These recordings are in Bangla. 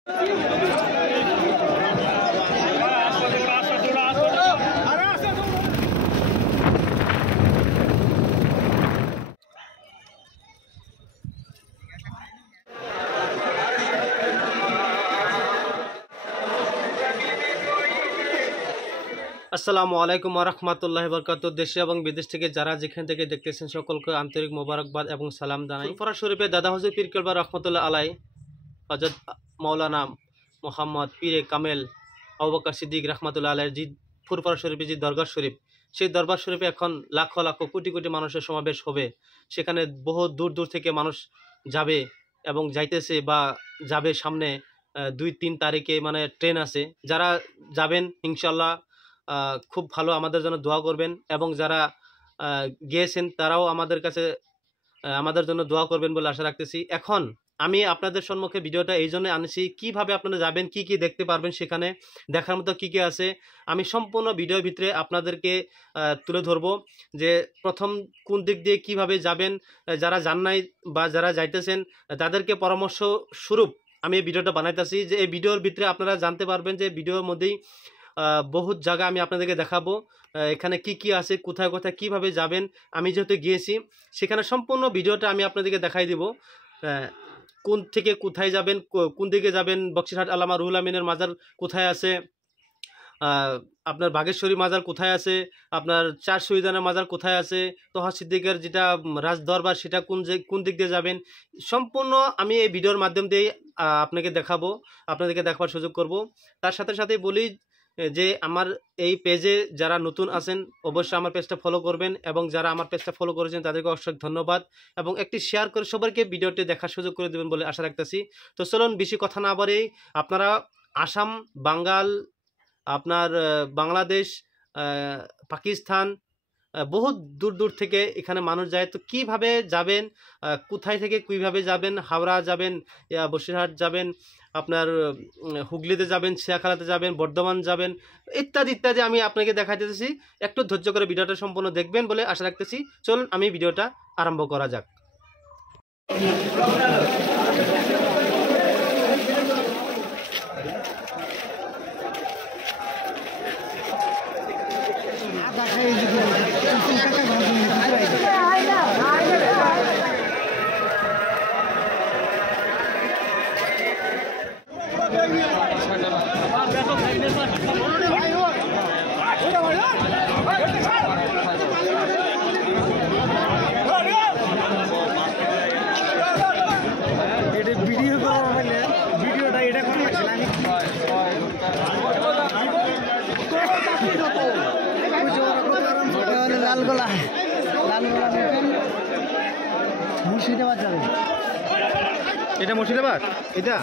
আসসালামু আলাইকুম ওয়া রাহমাতুল্লাহি ওয়া বারাকাতুহু। দেশে এবং বিদেশ থেকে যারা যেখান থেকে দেখতেছেন সকলকে আন্তরিক মোবারকবাদ এবং সালাম জানাই। ফুরফুরা শরীফে দাদা হুজুর পীর কেবলা রহমতুল্লাহ আলাই হযরত মাওলানা মোহাম্মদ পীরে কামেল আবু বকর সিদ্দিক রহমতুল্লাহ আলাইহির যে ফুরফুরা শরীফে যে দরবার শরীফ, সেই দরবার শরীফে এখন লাখ লাখ কোটি কোটি মানুষের সমাবেশ হবে। সেখানে বহু দূর দূর থেকে মানুষ যাবে এবং যাইতেছে বা যাবে। সামনে 2-3 তারিখে মানে ট্রেন আছে। যারা যাবেন ইনশাল্লাহ খুব ভালো, আমাদের জন্য দোয়া করবেন এবং যারা গিয়েছেন তারাও আমাদের কাছে আমাদের জন্য দোয়া করবেন বলে আশা রাখতেছি। এখন আমি আপনাদের সম্মুখে ভিডিওটা এই জন্য আনছি, কিভাবে আপনারা যাবেন, কি কি দেখতে পারবেন, সেখানে দেখার মতো কি কি আছে আমি সম্পূর্ণ ভিডিওর ভিতরে আপনাদেরকে তুলে ধরবো। যে প্রথম কোন দিক দিয়ে কিভাবে যাবেন, যারা যান নাই বা যারা যাইতেছেন তাদেরকে পরামর্শ স্বরূপ আমি এই ভিডিওটা বানাইতেছি। যে এই ভিডিওর ভিতরে আপনারা জানতে পারবেন যে ভিডিওর মধ্যেই বহুত জায়গা আমি আপনাদেরকে দেখাবো, এখানে কি কি আছে, কোথায় কোথায় কিভাবে যাবেন। আমি যেহেতু গিয়েছি সেখানে সম্পূর্ণ ভিডিওটা আমি আপনাদেরকে দেখাই দিব। কোন থেকে কোথায় যাবেন, কোন দিকে যাবেন, বক্সিরহাট আল্লামা রুহুল আমিনের মাজার কোথায় আছে, আপনার বাগেশ্বরী মাজার কোথায় আছে, আপনার চার শহীদানের মাজার কোথায় আছে, তোহা সিদ্দিকের যেটা রাজ দরবার সেটা কোন দিক দিয়ে যাবেন, সম্পূর্ণ আমি এই ভিডিওর মাধ্যম দিয়ে আপনাদেরকে দেখাবার সুযোগ করব। তার সাথে সাথে বলি যে আমার এই পেজে যারা নতুন আছেন অবশ্যই আমার পেজটা ফলো করবেন এবং যারা আমার পেজটা ফলো করেছেন তাদেরকে অসংখ্য ধন্যবাদ এবং একটি শেয়ার করে সবাইকে ভিডিওটি দেখার সুযোগ করে দেবেন বলে আশা রাখতেছি। তো চলুন বেশি কথা না বাড়িয়ে আপনারা আসাম, বাঙ্গাল, আপনার বাংলাদেশ, পাকিস্তান, বহুত দূর দূর থেকে এখানে মানুষ যায়। তো কিভাবে যাবেন, কোথায় থেকে কীভাবে যাবেন, হাওড়া যাবেন, বসিরহাট যাবেন, আপনার হুগলিতে যাবেন, শিয়াখালাতে যাবেন, বর্ধমান যাবেন, ইত্যাদি ইত্যাদি আমি আপনাকে দেখাইতেছি। একটু ধৈর্য করে ভিডিওটা সম্পূর্ণ দেখবেন বলে আশা রাখতেছি। চলুন আমি ভিডিওটা আরম্ভ করা যাক। লালগোলা মুর্শিদাবাদ যাবে। এটা মুর্শিদাবাদ, এটা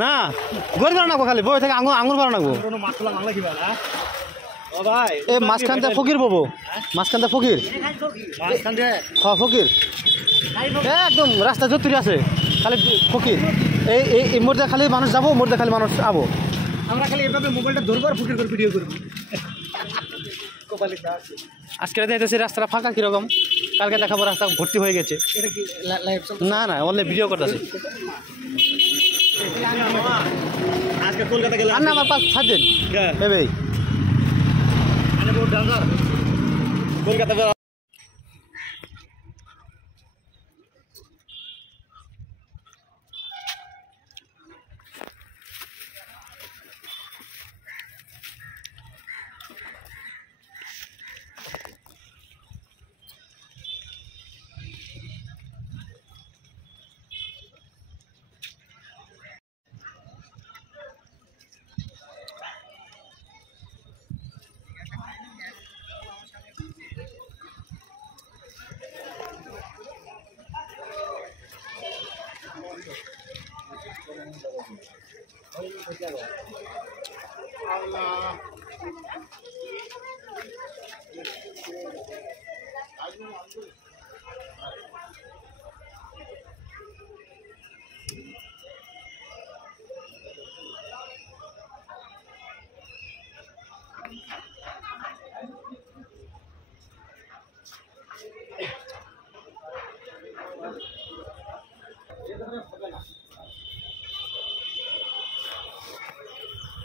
না গড় ভাড়া নাকবো খালি বই থেকে আঙুর ভাড়া নাকবো এই মাঝখানতে ফকির পাবো মাঝখানতে ফকির ফকির একদম রাস্তা যতুরি আছে খালি ফকির এই মোড়ে খালি মানুষ যাবো মোড়ে খালি মানুষ আবো আমরা খালি এভাবে মোবাইলটা ধরবো আর ফকির করে ভিডিও করবো আজকে যাইতেছি রাস্তাটা ফাঁকা কিরকম কালকে দেখাবো রাস্তা ভর্তি হয়ে গেছে এটা কি লাইভ না না অনলি ভিডিও করতেছি আজকে কলকাতা গেলে আর না আমার পাঁচ 7 দিন ভেবেই কলকাতা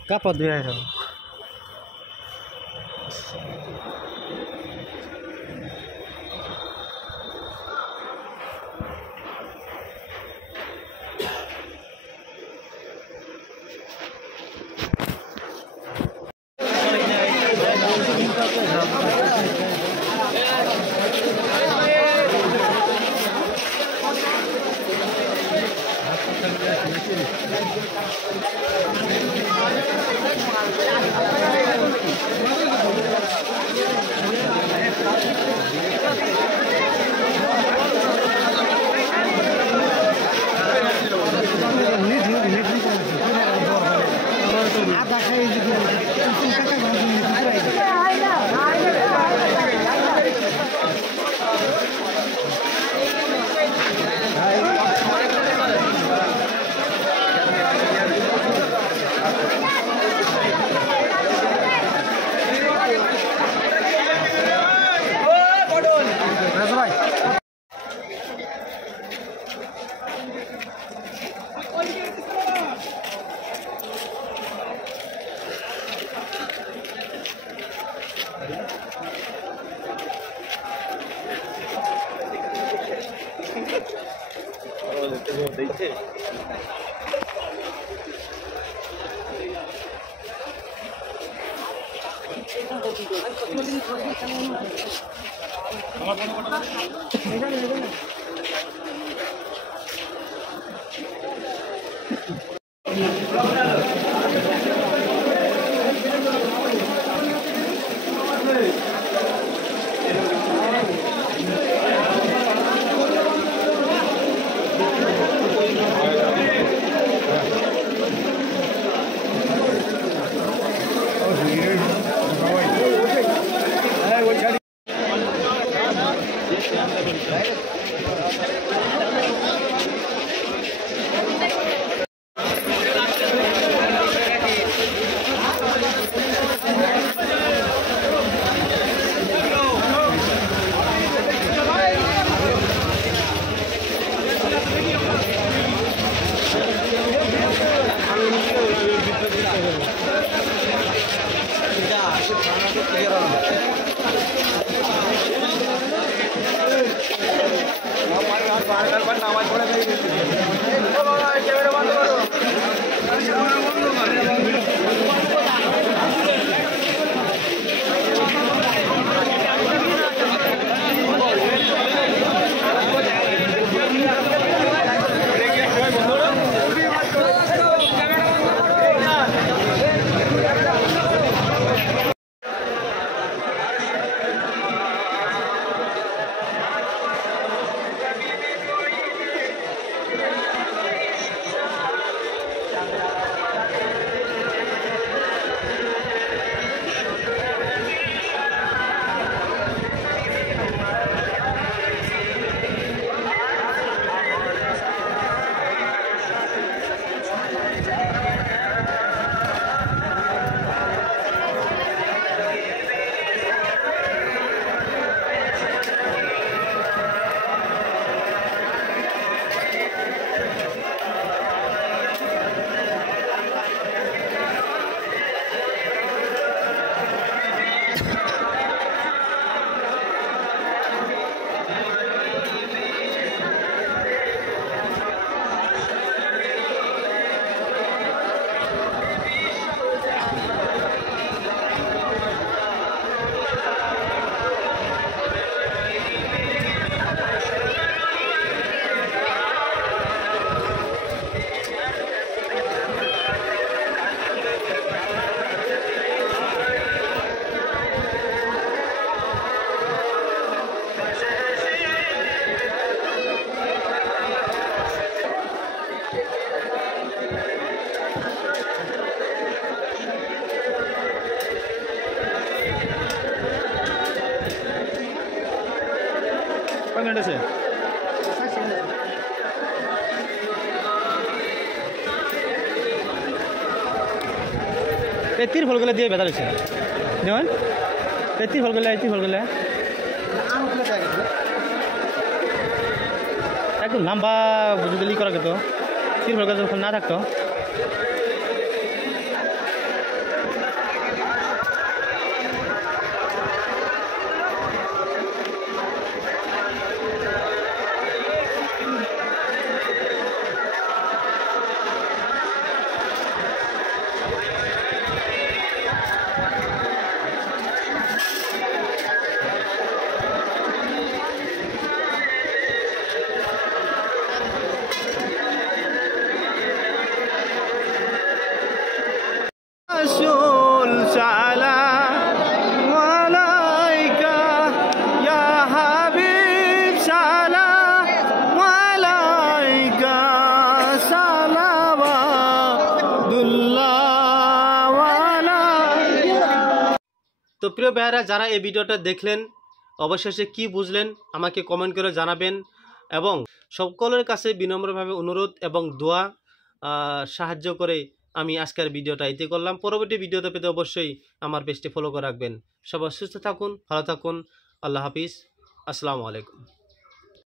কাপড় দিয়ে Oh, আছে এতির ফলগুলো দিয়ে বেদার হয়েছে যেমন এতির ফলগুলো একদম লম্বা যদি করা যেত তির ফলগুলো যখন না থাকতো তো প্রিয় ভাইয়েরা যারা এই ভিডিওটা দেখলেন অবশেষে কি বুঝলেন আমাকে কমেন্ট করে জানাবেন এবং সকলের কাছে বিনম্রভাবে অনুরোধ এবং দোয়া সাহায্য করে আমি আজকের ভিডিওটা এতে করলাম। পরবর্তী ভিডিওতে পেতে অবশ্যই আমার পেজটি ফলো করে রাখবেন। সবাই সুস্থ থাকুন, ভালো থাকুন। আল্লাহ হাফিজ, আসসালামু আলাইকুম।